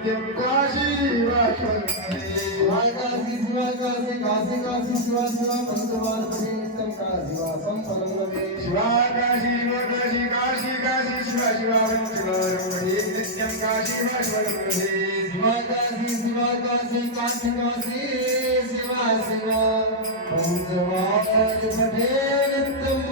नित्यं काशी वासवते शिवाय काशी शिवाय काशी काशी काशी शिवा शिवा पंचवार पठे नित्यं काशी वासं फलं लभे शिवा काशी काशी काशी शिवा शिवा पंचवारं नित्यं काशी वासवते शिवा काशी काशी काशी शिवा शिवा पंचवार पठे नित्यं